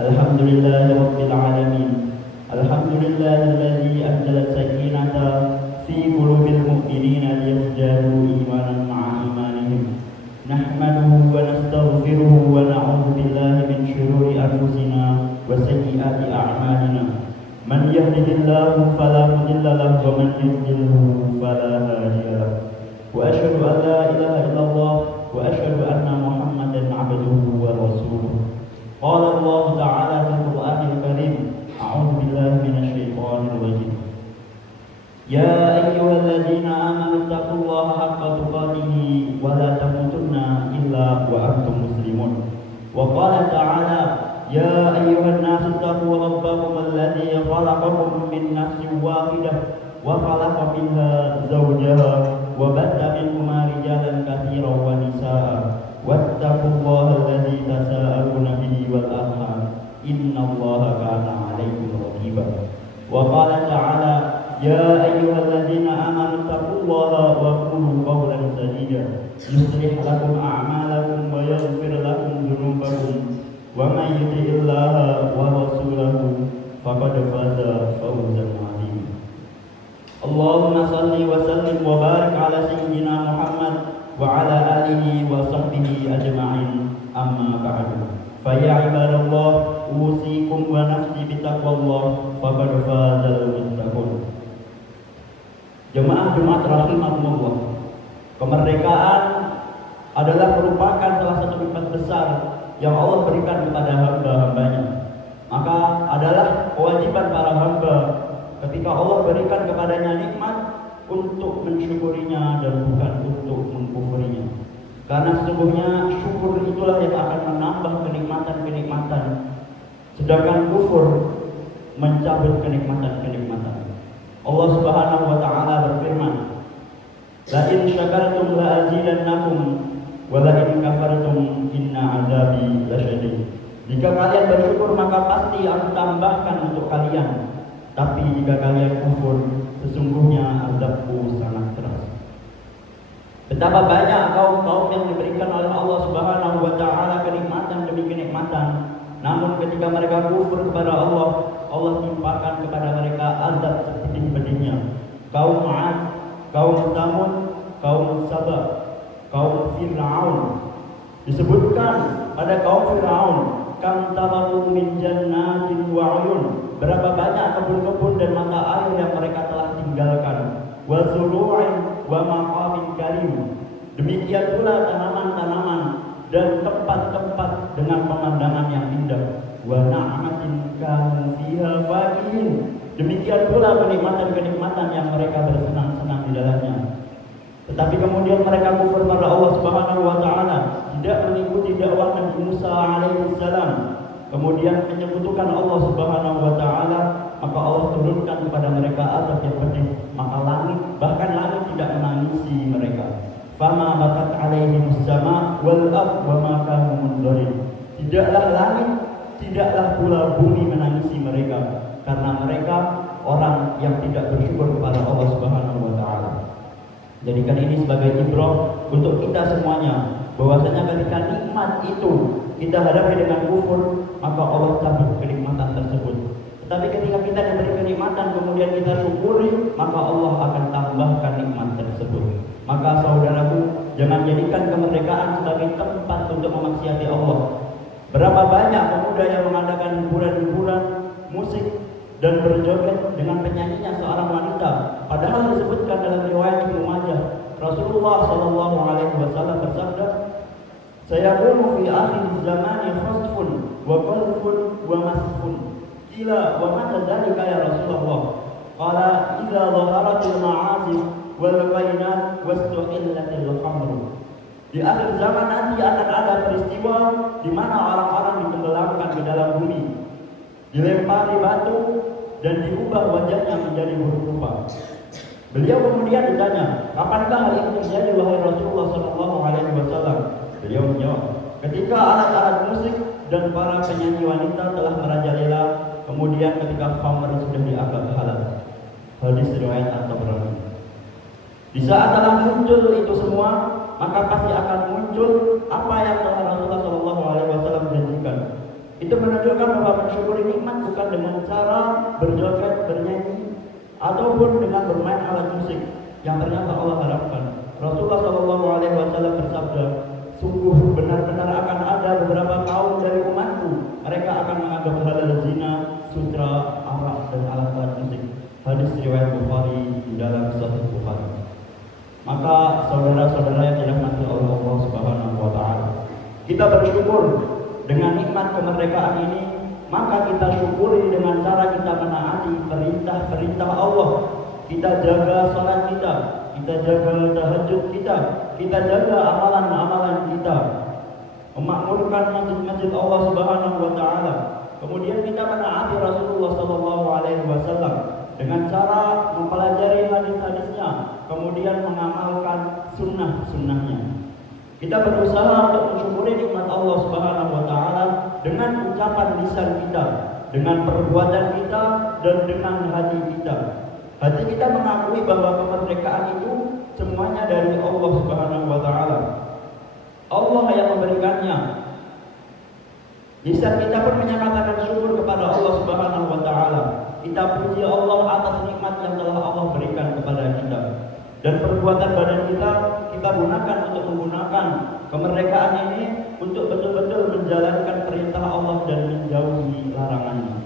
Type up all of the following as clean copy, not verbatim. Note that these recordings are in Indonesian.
Alhamdulillah Rabbil Alamin. Alhamdulillahilladzi anzala sakinata fi qulubil mu'minina liyazdadu imanan ma'a imanihim. Nahmaduhu wa nastaghfiruhu wa na'udzu billahi min shururi anfusina wa sayyiati a'malina. من يهده الله فلا مضل له ومن يضلل فلا هادي له وأشهد أن لا إله إلا الله وأشهد أن محمدا عبده ورسوله. قال الله تعالى في القرآن الكريم: أعوذ بالله من الشيطان الرجيم. يا أيها الذين آمنوا اتقوا الله حق تقاته ولا تموتن إلا وأنتم مسلمون. وقال تعالى: يا أيها الناس اتقوا ربكم الذي خلقكم من نفس واحدة وخلق منها زوجها وبث منهما رجالا كثيرا ونساء واتقوا الله الذي تساءلون به والأرحام إن الله كان عليكم رقيبا. وقال تعالى: يا أيها الذين آمنوا اتقوا الله وقولوا قولا سديدا يصلح لكم أعمالكم ويغفر لكم ذنوبكم ومن يطع الله ورسوله فقد فاز فوزا عظيما. اللهم صل وسلم وبارك على سيدنا محمد وعلى آله وصحبه أجمعين. أما بعد، فيا عباد الله، أوصيكم ونفسي بتقوى الله فقد فاز المتقون. Jemaah Jumat rahimakumullah, kemerdekaan adalah merupakan salah satu nikmat besar yang Allah berikan kepada hamba-hambanya. Maka adalah kewajiban para hamba ketika Allah berikan kepadanya nikmat untuk mensyukurinya dan bukan untuk mengkufurinya. Karena sesungguhnya syukur itulah yang akan menambah kenikmatan-kenikmatan, sedangkan kufur mencabut kenikmatan-kenikmatan. Allah Subhanahu wa taala berfirman: "La in syakartum la azidannakum wa la in kafartum inna azabi lasyadid." Jika kalian bersyukur maka pasti aku tambahkan untuk kalian, tapi jika kalian kufur sesungguhnya azabku sangat keras. Betapa banyak kaum-kaum yang diberikan oleh Allah Subhanahu wa taala kenikmatan demi kenikmatan, namun ketika mereka kufur kepada Allah, Allah timpakan kepada mereka azab sepedih-pedihnya. Kaum 'Ad, kaum Tsamud, kaum Saba, kaum Fir'aun. Disebutkan pada kaum Fir'aun, kam taraku min jannatin wa 'uyun. Berapa banyak kebun-kebun dan mata air yang mereka telah tinggalkan. Wa zuru'in wa maqamin karim. Demikian pula tanaman-tanaman dan tempat-tempat dengan pemandangan yang indah. Wa na'matin kanu fiha fakihin. Demikian pula kenikmatan-kenikmatan yang mereka bersenang-senang di dalamnya. Tetapi kemudian mereka kufur pada Allah Subhanahu wa taala, tidak mengikuti dakwah Nabi Musa alaihi salam, kemudian menyekutukan Allah Subhanahu wa taala, maka Allah turunkan kepada mereka azab yang pedih. Maka langit, bahkan langit tidak menangisi mereka. Fama bakat alaihimus sama wal ard wa ma kanu mundarin. Tidaklah langit, tidaklah pula bumi menangisi mereka, karena mereka orang yang tidak bersyukur kepada Allah Subhanahu wa taala. Jadikan ini sebagai ibrah untuk kita semuanya, bahwasanya ketika nikmat itu kita hadapi dengan kufur, maka Allah cabut kenikmatan tersebut. Tetapi ketika kita diberi kenikmatan kemudian kita syukuri, maka Allah akan tambahkan nikmat tersebut. Maka saudaraku, jangan jadikan kemerdekaan sebagai tempat untuk memaksiati Allah. Berapa banyak pemuda yang mengadakan hiburan-hiburan, musik, dan berjoget dengan penyanyinya seorang wanita. Padahal disebutkan dalam riwayat Ibnu Majah, Rasulullah sallallahu alaihi wasallam bersabda, "Sayakunu fi akhir zamani khasfun wa qalfun wa masfun." Qila wa ma dzalika ya Rasulullah? Qala idza dhaharatil ma'azif wal qainat wastuhillatil khamr. Di akhir zaman nanti akan ada peristiwa di mana orang-orang ditenggelamkan ke dalam bumi, dilempari batu dan diubah wajahnya menjadi buruk rupa. Beliau kemudian ditanya, kapankah hal itu terjadi wahai Rasulullah sallallahu alaihi wasallam? Beliau menjawab, ketika alat-alat musik dan para penyanyi wanita telah merajalela, kemudian ketika khamr sudah dianggap halal. Hadis riwayat At-Tabrani. Di saat telah muncul itu semua, maka pasti akan muncul apa yang telah Rasulullah sallallahu alaihi wasallam janjikan. Itu menunjukkan bahwa mensyukuri nikmat bukan dengan cara berjoget, bernyanyi, ataupun dengan bermain alat musik yang ternyata Allah harapkan. Rasulullah sallallahu alaihi wasallam bersabda, sungguh benar-benar akan ada beberapa kaum dari umatku, mereka akan menganggap halal zina, sutra, arak, dan Maka saudara-saudara yang dirahmati oleh Allah Subhanahu wa taala, kita bersyukur dengan nikmat kemerdekaan ini, maka kita syukuri dengan cara kita menaati perintah-perintah Allah. Kita jaga salat kita jaga tahajud kita jaga amalan-amalan kita, memakmurkan masjid-masjid Allah Subhanahu wa taala. Kemudian kita menaati Rasulullah sallallahu alaihi wasallam dengan cara mempelajari hadis-hadisnya, kemudian mengamalkan sunnah-sunnahnya. Kita berusaha untuk mensyukuri nikmat Allah Subhanahu wa taala dengan ucapan lisan kita, dengan perbuatan kita, dan dengan hati kita. Hati kita mengakui bahwa kemerdekaan itu semuanya dari Allah Subhanahu wa taala. Allah yang memberikannya. Lisan kita pun menyatakan syukur kepada Allah Subhanahu wa taala. Kita puji Allah atas nikmat yang telah Allah berikan kepada kita. Dan perbuatan badan kita gunakan untuk menggunakan kemerdekaan ini untuk betul-betul menjalankan perintah Allah dan menjauhi larangannya.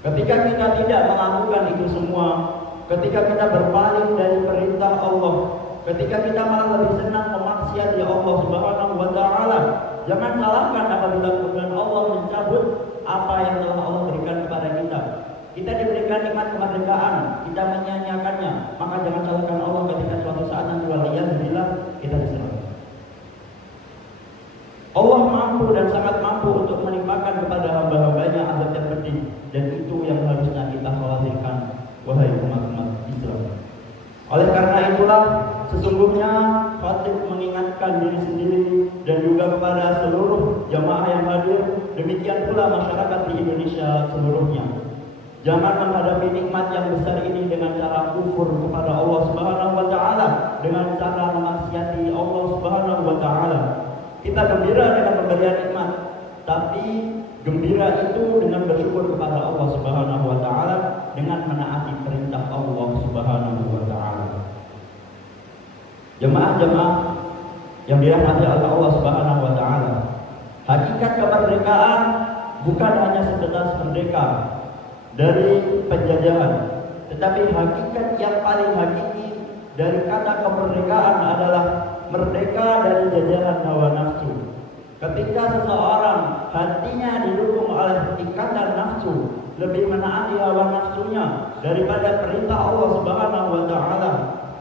Ketika kita tidak melakukan itu semua, ketika kita berpaling dari perintah Allah, ketika kita malah lebih senang memaksiati Allah Subhanahu wa taala, jangan salahkan apabila kemudian Allah mencabut apa yang telah Allah berikan kepada kita. Kita diberikan nikmat kemerdekaan, kita menyia-nyiakannya, maka jangan salahkan Allah ketika suatu saat nanti waliyadzubillah kita diserang. Allah mampu dan sangat mampu untuk menimpakan kepada hamba-hambanya azab yang pedih, dan itu yang harusnya kita khawatirkan, wahai umat-umat Islam. Oleh karena itulah sesungguhnya khatib mengingatkan diri sendiri dan juga kepada seluruh jamaah yang hadir, demikian pula masyarakat di Indonesia seluruhnya. Jangan menghadapi nikmat yang besar ini dengan cara kufur kepada Allah Subhanahu wa taala, dengan cara memaksiati Allah Subhanahu wa taala. Kita gembira dengan pemberian nikmat, tapi gembira itu dengan bersyukur kepada Allah Subhanahu wa taala dengan menaati perintah Allah Subhanahu wa taala. Jemaah-jemaah yang dirahmati oleh Allah Subhanahu wa taala, hakikat kemerdekaan bukan hanya sebatas merdeka dari penjajahan, tetapi hakikat yang paling hakiki dari kata kemerdekaan adalah merdeka dari jajahan hawa nafsu. Ketika seseorang hatinya didukung oleh ikatan nafsu, lebih menaati hawa nafsunya daripada perintah Allah Subhanahu wa taala,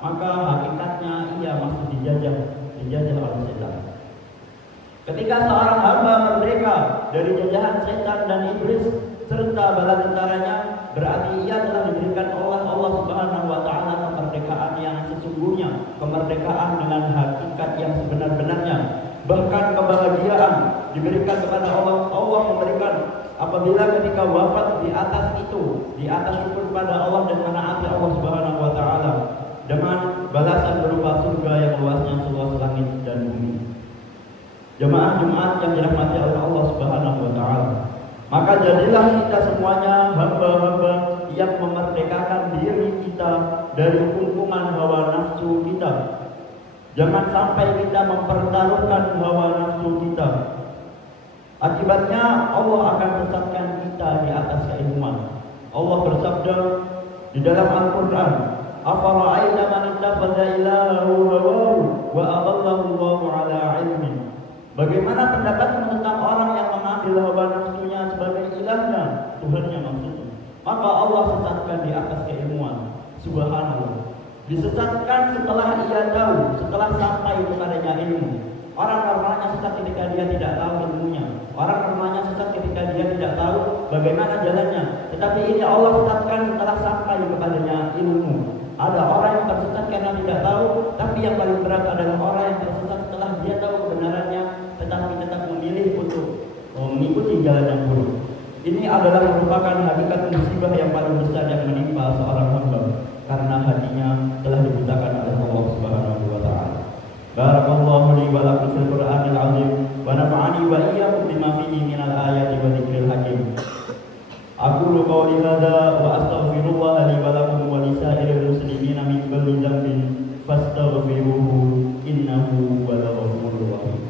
maka hakikatnya ia masih dijajah oleh setan. Ketika seorang hamba merdeka dari jajahan setan dan iblis serta bala tentaranya, berarti ia telah diberikan oleh Allah Subhanahu wa taala kemerdekaan yang sesungguhnya, kemerdekaan dengan hakikat yang sebenar-benarnya. Bahkan kebahagiaan diberikan kepada Allah. Allah memberikan apabila ketika wafat di atas itu, di atas syukur kepada Allah dan menaati Allah Subhanahu wa taala dengan balasan berupa surga yang luasnya seluas langit dan bumi. Jemaah-jemaah yang dirahmati oleh Allah Subhanahu wa taala, maka jadilah kita semuanya hamba-hamba yang memerdekakan diri kita dari kungkungan hawa nafsu kita. Jangan sampai kita mempertaruhkan hawa nafsu kita. Akibatnya Allah akan sesatkan kita di atas keilmuan. Allah bersabda di dalam Al-Quran, "Afara'aita man ittakhadha ilahahu hawahu wa adallahu Allahu 'ala 'ilmin." Bagaimana pendapatmu tentang orang yang mengambil hawa nafsunya sebagai ilahnya, Tuhannya maksudnya? Maka Allah sesatkan di atas keilmuan. Subhanallah. Disesatkan setelah ia tahu, setelah sampai kepadanya ilmu. Orang normalnya sesat ketika dia tidak tahu ilmunya. Orang normalnya sesat ketika dia tidak tahu bagaimana jalannya. Tetapi ini Allah sesatkan setelah sampai kepadanya ilmu. Ada orang yang tersesat karena tidak tahu, tapi yang paling berat adalah orang yang tersesat setelah dia tahu kebenarannya, tetapi tetap memilih untuk mengikuti jalan yang buruk. Ini adalah merupakan hakikat musibah yang paling besar yang menimpa seorang hamba, karena hatinya telah dibutakan oleh Allah Subhanahu wa taala. Barakallahu li wa lakum fil Qur'anil 'azim wa nafa'ani wa iyyakum bima fihi minal ayati wa dzikril hakim. Aqulu qawli hadza wa astaghfirullah li wa lakum wa li sa'iril muslimin min kulli dhanbin fastaghfiruhu innahu huwal ghafurur rahim.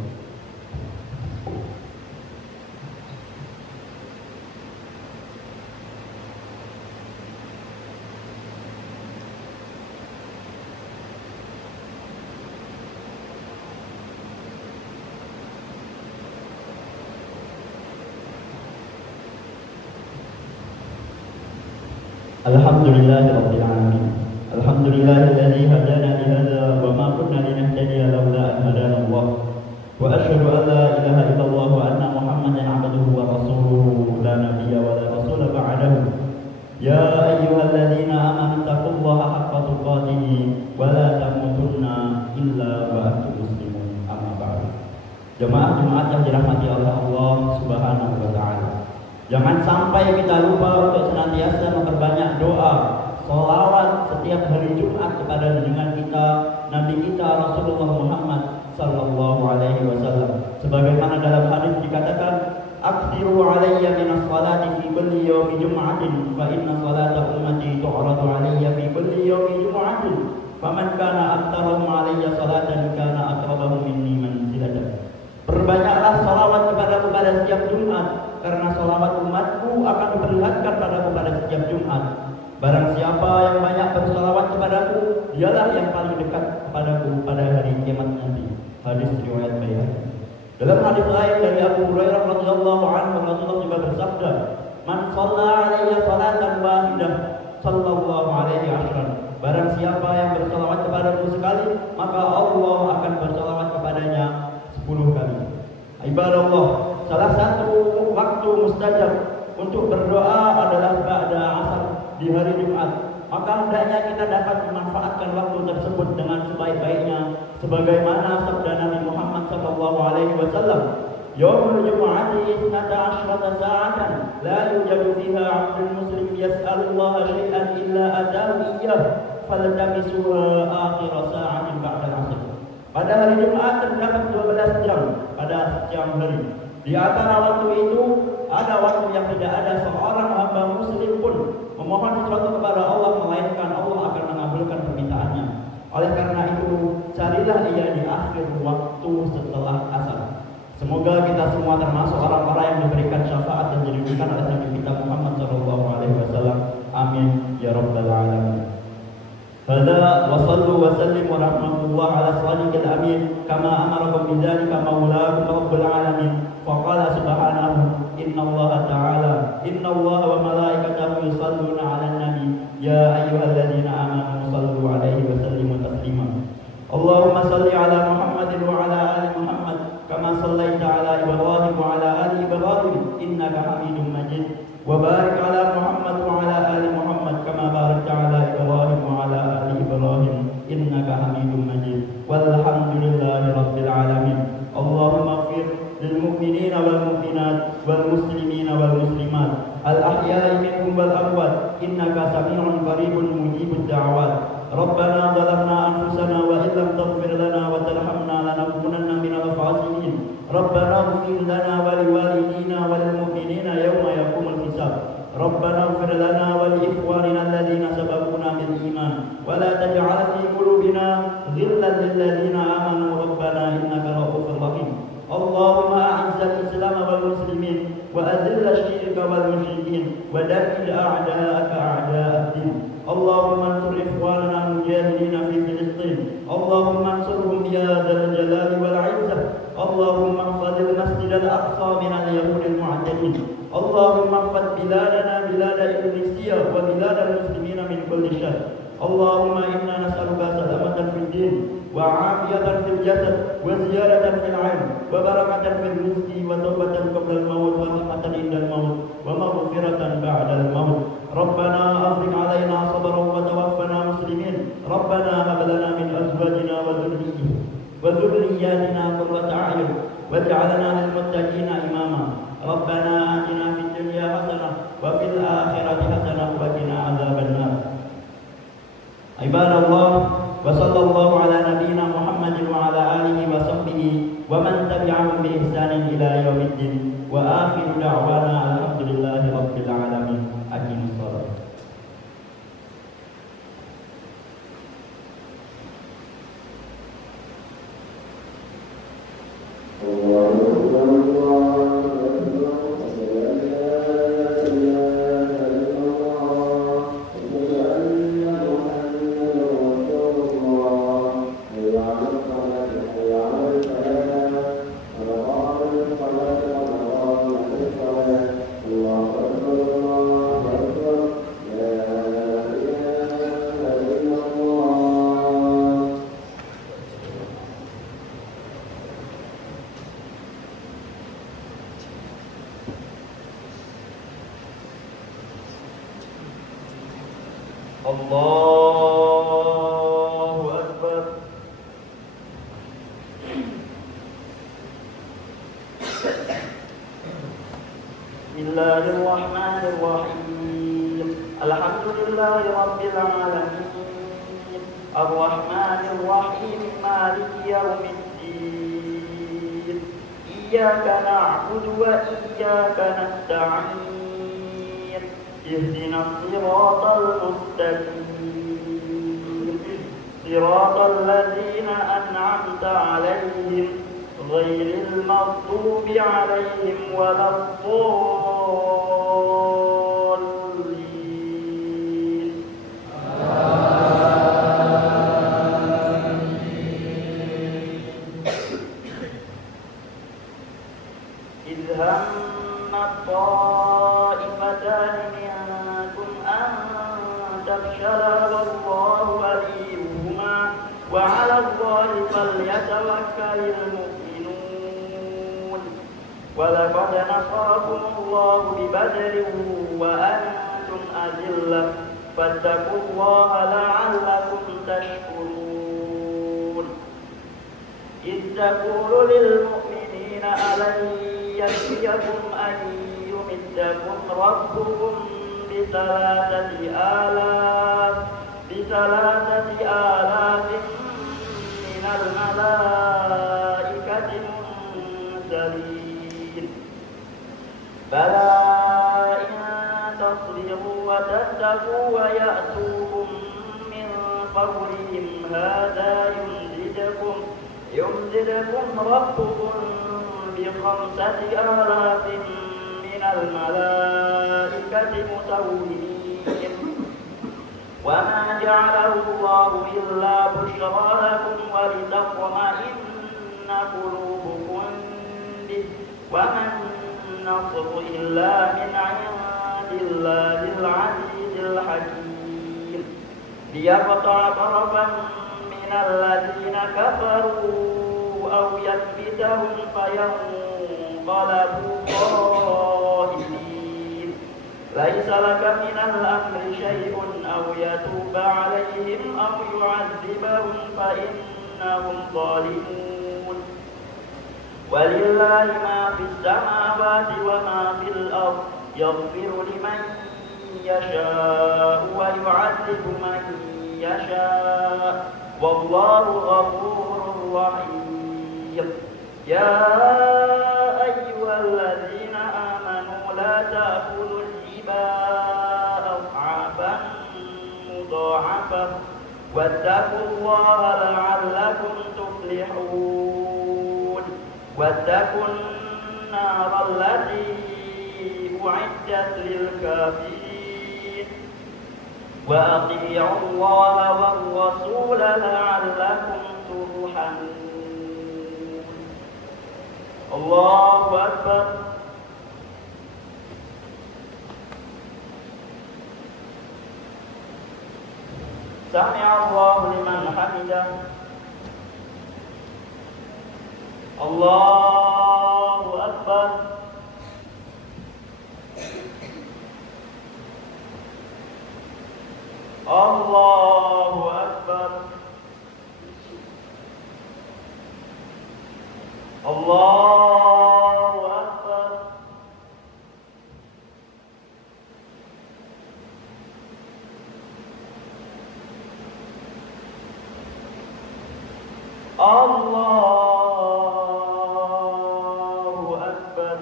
Alhamdulillahirabbil alamin. Alhamdulillahilladzi hadana li hadza wa ma kunna linahtadiya laula an hadana Allah. Wa asyhadu an la ilaha illallah wa anna Muhammadan 'abduhu wa rasuluhu la nabiyya wa la rasula ba'dahu. Ya ayyuhalladzina amanu taqullaha haqqa tuqatih wa la tamutunna illa wa antum muslimun. Amma ba'du. Jemaah Jumat yang dirahmati oleh Allah Subhanahu wa taala. Jangan sampai kita lupa untuk senantiasa memperbanyak doa, sholawat setiap hari Jumat kepada junjungan kita, Nabi kita Rasulullah Muhammad sallallahu alaihi wasallam. Sebagaimana dalam hadis dikatakan, "Aktsiru alayya minas salati fi kulli yawmi jum'atin, fa inna salata ummati tu'radu alayya fi kulli yawmi jum'atin, faman kana aktsarahum alayya salatan kana aqrabahum minni manzilatan." Perbanyaklah salawat kepadaku pada setiap Jumat, karena salawat umatku akan diperlihatkan padaku pada setiap Jumat. Barang siapa yang banyak bersalawat kepadaku, dialah yang paling dekat kepadaku pada hari kiamat nanti. Hadis riwayat Baihaqi. Dalam hadis lain dari Abu Hurairah radhiyallahu anhu, Rasulullah juga bersabda, "Man shalla 'alayya salatan wahidah, sallallahu alaihi asyran." Barang siapa yang bersalawat kepadaku sekali, maka Allah akan bersalawat kepadanya 10 kali. Ibadallah, salah satu waktu mustajab untuk berdoa adalah ba'da asar di hari Jumat. Maka hendaknya kita dapat memanfaatkan waktu tersebut dengan sebaik-baiknya, sebagaimana sabda Nabi Muhammad sallallahu alaihi wasallam, "Yaumul Jumu'ati 12 sa'atan la yujadu fiha 'abdun muslim yas'alullaha syai'an illa atahu iyyah, faltamisuha akhir sa'atin ba'da al-'asr." Pada hari Jumat terdapat 12 jam pada siang hari. Di antara waktu itu ada waktu yang tidak ada seorang hamba muslim pun memohon sesuatu kepada Allah, melainkan Allah akan mengabulkan permintaannya. Oleh karena itu, carilah ia di akhir waktu setelah asar. Semoga kita semua termasuk orang-orang yang diberikan syafaat dan diridhokan oleh Nabi kita Muhammad SAW. Amin ya rabbal alamin. Hada wa sallu wa sallimu rahmatullah ala sadiqil amin kama amarakum bidzalika maulakum rabbul alamin. Faqala subhanahu, innallaha ta'ala innallaha wa malaikatahu yusalluna 'alan nabi ya ayyuhalladzina amanu sallu 'alaihi wa sallimu taslima. Allahumma salli 'ala Muhammadin wa 'ala ali Muhammad kama sallaita 'ala Ibrahim wa 'ala ali Ibrahim innaka Hamidum Majid. Wa barik 'ala Muhammad wa 'ala ali Muhammad kama barakta 'ala Ibrahim wa 'ala ali Ibrahim innaka Hamidum Majid. Walhamdulillahi rabbil alamin. Allahumma ighfir lil mu'minina wal mu'minat wal muslimina wal muslimat al ahya'i minhum wal amwat innaka sami'un qaribun mujibud da'awat. Rabbana zalamna anfusana wa illam taghfir lana wa tarhamna lanakunanna minal khasirin. Rabbana ighfir lana wa liwalidina wal mu'minina yawma yaqumul hisab. Rabbana ighfir lana wa li ikhwanina alladhina sabaquna bil iman wa la taj'al fi qulubina ghillan lil ladzina amanu rabbana innaka ra'ufur rahim. Allahumma a'izzal Islam wal muslimin wa adhill asy-syirka wal musyrikin wa dammir a'da'aka a'da'ad-din. Allahumma ansur ikhwanana mujahidina fi Filistin. Allahumma ansurhum ya dzal jalali wal 'izzah. Allahumma ihfazil masjidal aqsa minal yahudil mu'tadin. Allahumma ihfaz biladana bilad Indonesia wa biladal muslimina min kulli syarr. Allahumma inna nas'aluka salamatan fid din wa 'afiyatan fil jasad wa ziyadatan fil 'ilm wa barakatan fil rizqi wa tawbatan qabla al-maut wa rahmatan indal maut wa maghfiratan ba'da al-maut. Rabbana afrigh 'alaina sabran wa tawaffana muslimin. Rabbana hab lana min azwajina wa dhurriyyatina qurrata a'yun waj'alna lil muttaqina imama. Rabbana atina fid dunya hasanah wa fil akhirati hasanah wa qina adzabannar. Ibadallah, wa sallallahu ala nabiyyina Muhammadin wa ala alihi wa sahbihi wa man tabi'ahum bi ihsanin ila yaumiddin. Wa akhiru da'wana alhamdulillahi rabbil alamin. Aqimus shalah. Allahu Akbar. Bismillahirrahmanirrahim. Alhamdulillahi rabbil alamin. Ar-Rahmanir Rahim. Maliki yaumiddin. Iyyaka na'budu wa iyyaka nasta'in. Ihdinas siratal mustaqim. Siratal ladzina an'amta 'alaihim ghairil maghdubi 'alaihim waladdallin. إذ هم الطائفتان منكم أن تفشلا والله وليهما وعلى الله فليتوكل المؤمنون. ولقد نصركم الله ببدر وأنتم أذلة فاتقوا الله لعلكم تشكرون. إذ تقول للمؤمنين ألن يكفيكم أن يمدكم ربكم بثلاثة آلاف من الملائكة منزلين. بلى إن تصبروا وتتقوا ويأتوكم من فورهم هذا يمددكم ربكم ب5,000 من الملائكة مسومين. وما جعله الله إلا بشرى لكم ولتطمئن قلوبكم به وما النصر إلا من عند الله العزيز الحكيم. ليقطع طرفا من الذين كفروا أو يكبتهم فينقلبوا خائبين. ليس لك من الأمر شيء أو يتوب عليهم أو يعذبهم فإنهم ظالمون. ولله ما في السماوات وما في الأرض يغفر لمن يشاء ويعذب من يشاء والله غفور رحيم. يا أيها الذين آمنوا لا تأكلوا الربا أضعافا مضاعفة واتقوا الله لعلكم تفلحون. واتقوا النار التي أعدت للكافرين وأطيعوا الله والرسول لعلكم ترحمون. الله أكبر. سمع الله لمن حمده. الله أكبر. الله أكبر. الله أكبر. الله أكبر.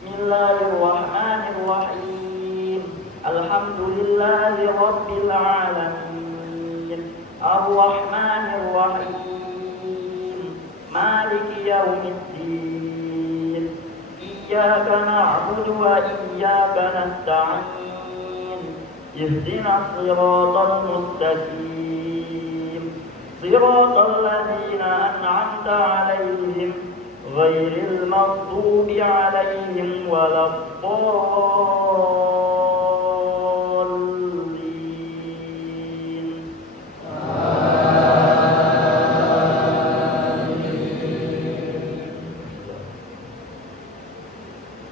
بسم الله الرحمن الرحيم. الحمد لله رب العالمين الرحمن الرحيم مالك يوم الدين. إياك نعبد وإياك نستعين. اهدنا الصراط المستقيم صراط الذين أنعمت عليهم غير المغضوب عليهم ولا الضالين.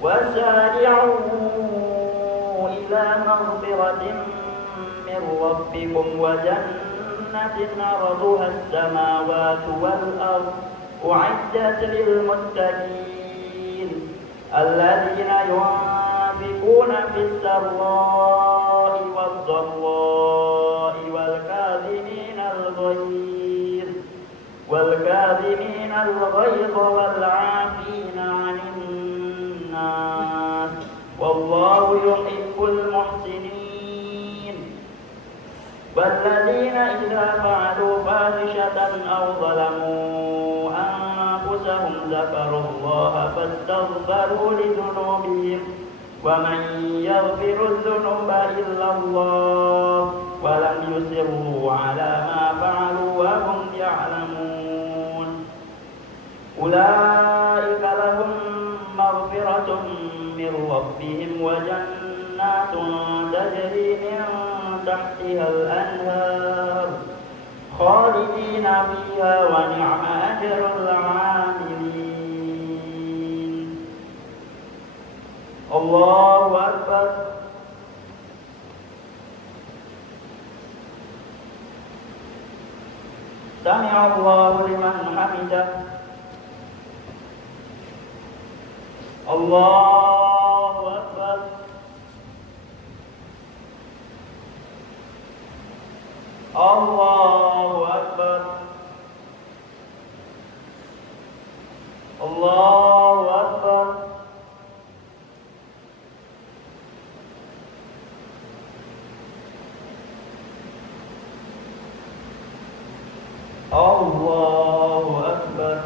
وسارعوا إلى مغفرة من ربكم وجنة عرضها السماوات والأرض أعدت للمتقين الذين ينفقون في السراء والضراء والكاظمين الغيظ والعافين عن الناس والله يحب المحسنين والذين إذا فعلوا فاحشة أو ظلموا أنفسهم ذكروا الله فاستغفروا لذنوبهم ومن يغفر الذنوب إلا الله ولم يصروا على ما فعلوا وهم يعلمون أولئك لهم مغفرة من ربهم وجنات تجري من تحتها الأنهار خالدين فيها ونعم أجر العاملين. الله أكبر. سمع الله لمن حمده. الله أكبر. الله أكبر. الله أكبر. الله أكبر.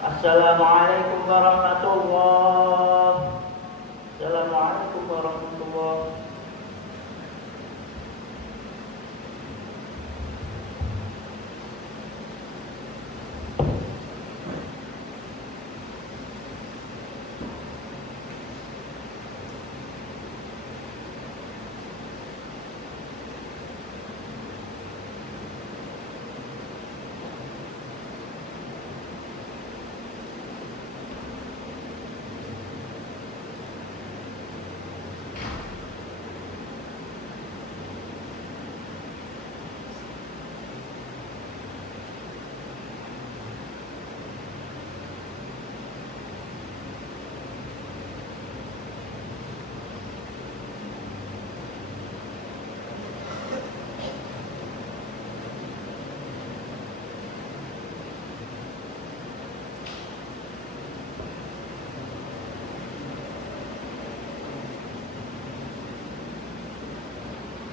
Assalamualaikum warahmatullahi wabarakatuh. Assalamualaikum warahmatullahi wabarakatuh.